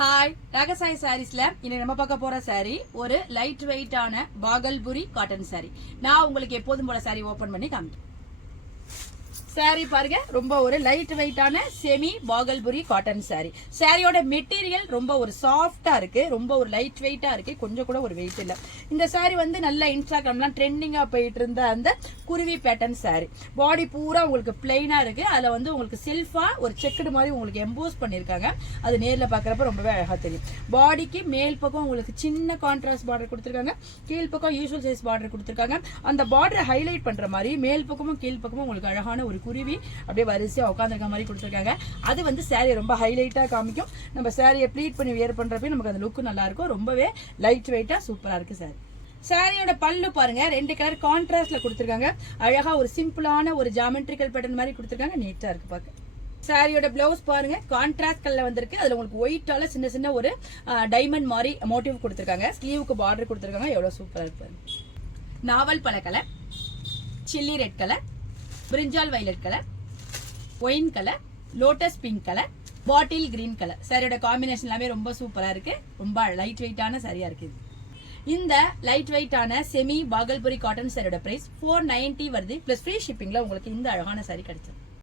Hi ராகசாய் சாரீஸ்ல இன்னைக்கு நம்ம பார்க்க போற சாரி ஒரு லைட் வெயிட்டான பாகல்புரி காட்டன் சாரி. நான் உங்களுக்கு எப்போதும் போல சாரி ஓபன் பண்ணி காமிக்கிறேன். சாரி பாருங்க, ரொம்ப ஒரு லைட் வெயிட்டான செமி பாகல்புரி காட்டன் சாரி. சாரியோட மெட்டீரியல் ரொம்ப ஒரு சாஃப்டா இருக்கு, ரொம்ப ஒரு லைட் வெயிட்டா இருக்கு, கொஞ்சம் கூட ஒரு வெயிட் இல்ல. இந்த சாரி வந்து நல்ல இன்ஸ்டாகிராம்லாம் ட்ரெண்டிங்கா போயிட்டு இருந்த அந்த குருவி பேட்டர்ன் சாரி. பாடி பூரா உங்களுக்கு பிளைனா இருக்கு, அதுல வந்து உங்களுக்கு செல்ஃபா ஒரு செக்குடு மாதிரி உங்களுக்கு எம்போஸ் பண்ணிருக்காங்க. அது நேர்ல பாக்குறப்ப ரொம்பவே அழகா தெரியும். பாடிக்கு மேல் பக்கம் உங்களுக்கு சின்ன கான்ட்ராஸ்ட் பார்டர் கொடுத்திருக்காங்க, கீழ் பக்கம் யூசுவல் சைஸ் பார்டர் கொடுத்திருக்காங்க. அந்த பார்டரை ஹைலைட் பண்ற மாதிரி மேல் பக்கமும் கீழ் பக்கமும் உங்களுக்கு அழகான ஒரு குருவி அப்படியே வரிசையா உட்காந்துருக்க மாதிரி கொடுத்திருக்காங்க. அது வந்து சாரியை ரொம்ப ஹைலைட்டா காமிக்கும். நம்ம சாரியை ப்ளீட் பண்ணி வியர் பண்றப்ப நமக்கு அந்த லுக் நல்லா இருக்கும். ரொம்பவே லைட் வெயிட்டா சூப்பரா இருக்கு சாரி. சாரியோட பல்லு பாருங்க, 2 கலர் கான்ட்ராஸ்ட்ல கொடுத்திருக்காங்க. அழகா ஒரு சிம்பிளான ஒரு ஜாமெட்ரிக்கல் பேட்டர்ன் மாதிரி கொடுத்திருக்காங்க. நீட்டா இருக்கு பாக்க. சாரியோட பிளவுஸ் பாருங்க, கான்ட்ராஸ்ட் கலர்ல வந்திருக்கு. அதுல உங்களுக்கு ஒயிட்டால சின்ன சின்ன ஒரு டைமண்ட் மாதிரி மோட்டிவ் கொடுத்திருக்காங்க. ஸ்லீவுக்கு பார்டர் கொடுத்திருக்காங்க. எவ்வளவு சூப்பரா இருக்கு. நாவல் பழ கலர், சில்லி ரெட் கலர், பிரிஞ்சால் violet colour, wine colour, lotus pink colour, bottle green colour. சாரியோட காம்பினேஷன் எல்லாமே ரொம்ப சூப்பரா இருக்கு. ரொம்ப லைட் வெயிட்டான சாரியா இருக்கு. இந்த லைட் வெயிட்டான செமி பாகல்புரி காட்டன் சாரியோட பிரைஸ் 490 வருது. பிளஸ் ஃப்ரீ ஷிப்பிங்ல உங்களுக்கு இந்த அழகான சாரி கிடைச்சது.